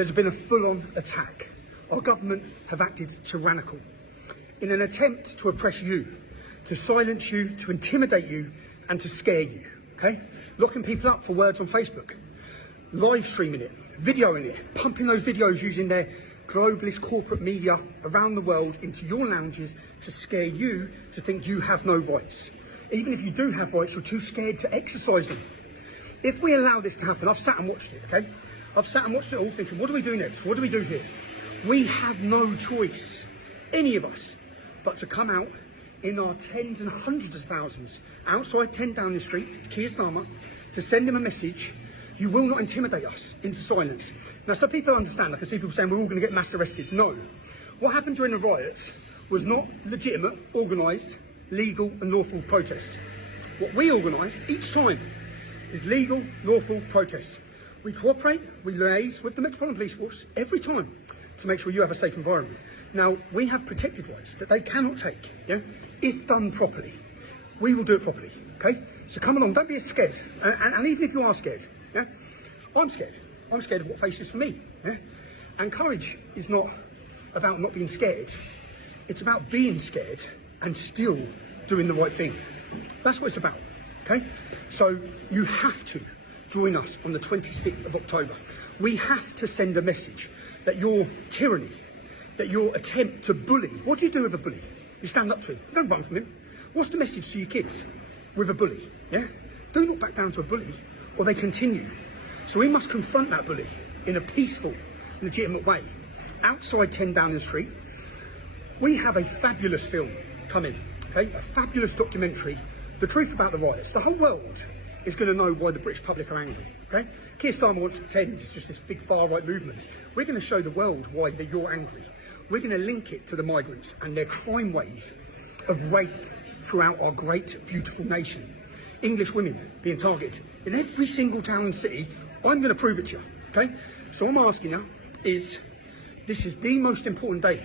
There's been a full-on attack. Our government have acted tyrannical in an attempt to oppress you, to silence you, to intimidate you, and to scare you, okay? Locking people up for words on Facebook, live streaming it, videoing it, pumping those videos using their globalist corporate media around the world into your lounges to scare you to think you have no rights. Even if you do have rights, you're too scared to exercise them. If we allow this to happen, I've sat and watched it, okay? I've sat and watched it all thinking, what do we do next? What do we do here? We have no choice, any of us, but to come out in our tens and hundreds of thousands outside 10 Downing Street, Keir Starmer, to send him a message: you will not intimidate us into silence. Now, so people understand, I can see people saying we're all going to get mass arrested. No. What happened during the riots was not legitimate, organised, legal and lawful protest. What we organise each time is legal, lawful protest. We cooperate, we liaise with the Metropolitan Police Force every time to make sure you have a safe environment. Now, we have protected rights that they cannot take, yeah? If done properly. We will do it properly, okay? So come along, don't be scared. And even if you are scared, yeah? I'm scared. I'm scared of what faces for me, yeah? And courage is not about not being scared. It's about being scared and still doing the right thing. That's what it's about, okay? So you have to join us on the 26th of October. We have to send a message that your tyranny, that your attempt to bully, what do you do with a bully? You stand up to him, you don't run from him. What's the message to your kids with a bully, yeah? Do not back down to a bully or they continue. So we must confront that bully in a peaceful, legitimate way. Outside 10 Downing Street, we have a fabulous film coming, okay? A fabulous documentary, The Truth About the Riots. The whole world is going to know why the British public are angry, okay? Keir Starmer wants to pretend it's just this big far-right movement. We're going to show the world why you're angry. We're going to link it to the migrants and their crime wave of rape throughout our great, beautiful nation. English women being targeted in every single town and city. I'm going to prove it to you, okay? So I'm asking you is, this is the most important day.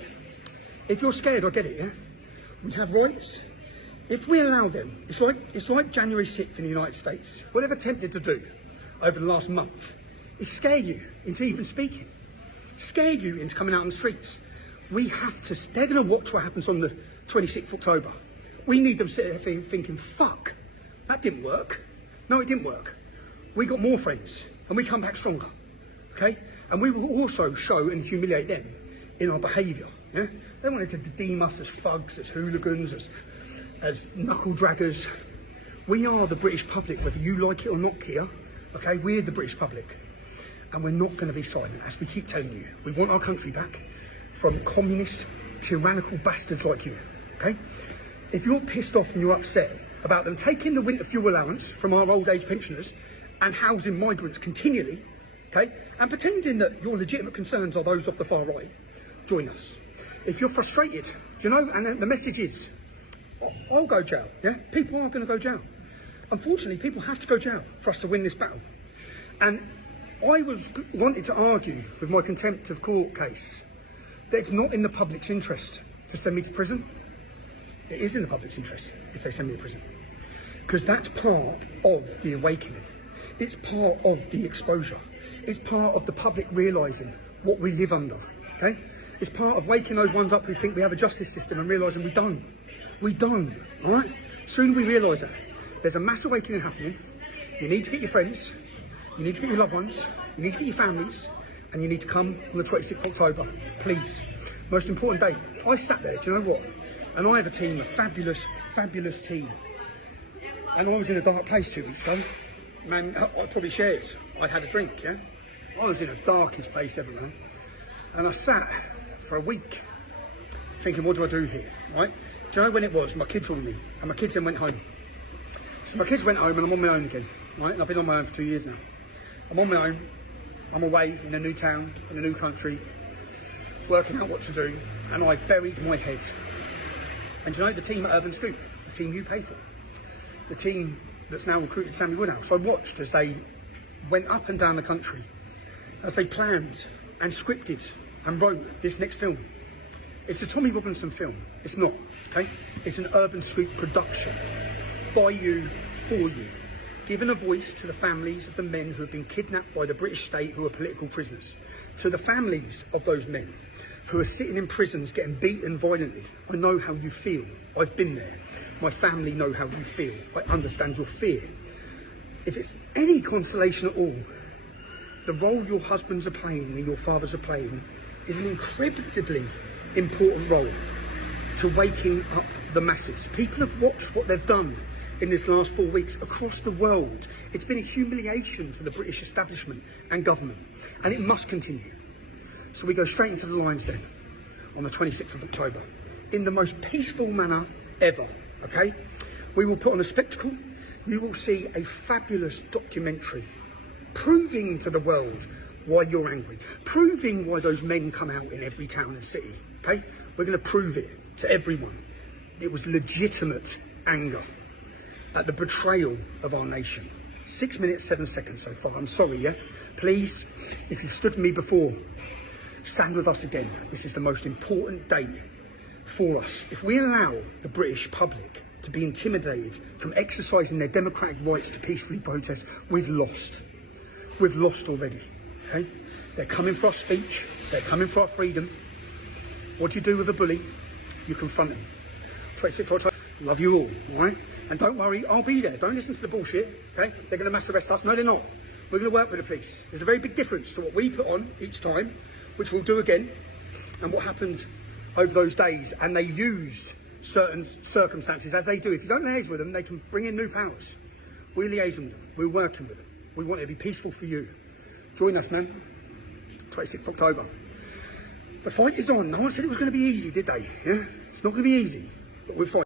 If you're scared, I get it, yeah? We have rights. If we allow them, it's like January 6th in the United States. What they've attempted to do over the last month is scare you into even speaking, scare you into coming out on the streets. We have to, they're going to watch what happens on the 26th of October. We need them sitting there thinking, fuck, that didn't work. No, it didn't work. We got more friends and we come back stronger, okay? And we will also show and humiliate them in our behaviour, yeah? They wanted to deem us as thugs, as hooligans, as knuckle draggers. We are the British public, whether you like it or not, Keir, okay? We're the British public. And we're not going to be silent, as we keep telling you. We want our country back from communist, tyrannical bastards like you, okay? If you're pissed off and you're upset about them taking the winter fuel allowance from our old age pensioners and housing migrants continually, okay, and pretending that your legitimate concerns are those of the far right, join us. If you're frustrated, do you know, and the message is, I'll go jail, yeah? People aren't going to go jail. Unfortunately, people have to go jail for us to win this battle. And I wanted to argue with my contempt of court case that it's not in the public's interest to send me to prison. It is in the public's interest if they send me to prison. Because that's part of the awakening. It's part of the exposure. It's part of the public realising what we live under, okay? It's part of waking those ones up who think we have a justice system and realising we don't. We don't, all right? Soon we realise that. There's a mass awakening happening. You need to get your friends. You need to get your loved ones. You need to get your families. And you need to come on the 26th of October, please. Most important day. I sat there, do you know what? And I have a team, a fabulous, fabulous team. And I was in a dark place 2 weeks ago. Man, I'd probably share it. I had a drink, yeah? I was in the darkest place ever, man. And I sat for a week thinking, what do I do here, right? Do you know when it was? My kids were with me, and my kids then went home. So my kids went home, and I'm on my own again, right? And I've been on my own for 2 years now. I'm on my own. I'm away in a new town, in a new country, working out what to do, and I buried my head. And you know the team at Urban Scoop, the team you pay for, the team that's now recruited Sammy Woodhouse, I watched as they went up and down the country, as they planned and scripted and wrote this next film. It's a Tommy Robinson film. It's not, okay? It's an Urban Scoop production by you, for you. given a voice to the families of the men who have been kidnapped by the British state who are political prisoners, to the families of those men who are sitting in prisons getting beaten violently. I know how you feel. I've been there. My family know how you feel. I understand your fear. If it's any consolation at all, the role your husbands are playing and your fathers are playing is an incredibly important role to waking up the masses. People have watched what they've done in this last 4 weeks across the world. It's been a humiliation to the British establishment and government, and it must continue. So we go straight into the Lions Den on the 26th of October in the most peaceful manner ever, okay? We will put on a spectacle. You will see a fabulous documentary proving to the world why you're angry, proving why those men come out in every town and city, okay? We're going to prove it to everyone. It was legitimate anger at the betrayal of our nation. 6 minutes, 7 seconds so far. I'm sorry, yeah? Please, if you've stood with me before, stand with us again. This is the most important day for us. If we allow the British public to be intimidated from exercising their democratic rights to peacefully protest, we've lost. We've lost already, okay? They're coming for our speech. They're coming for our freedom. What do you do with a bully? You confront him. 26th October. Love you all right? And don't worry, I'll be there. Don't listen to the bullshit, okay? They're going to mass arrest us. No, they're not. We're going to work with the police. There's a very big difference to what we put on each time, which we'll do again, and what happened over those days. And they used certain circumstances, as they do. If you don't liaise with them, they can bring in new powers. We're liaising with them. We're working with them. We want it to be peaceful for you. Join us, man. 26th October. The fight is on. No one said it was going to be easy, did they? Yeah? It's not going to be easy, but we're fighting.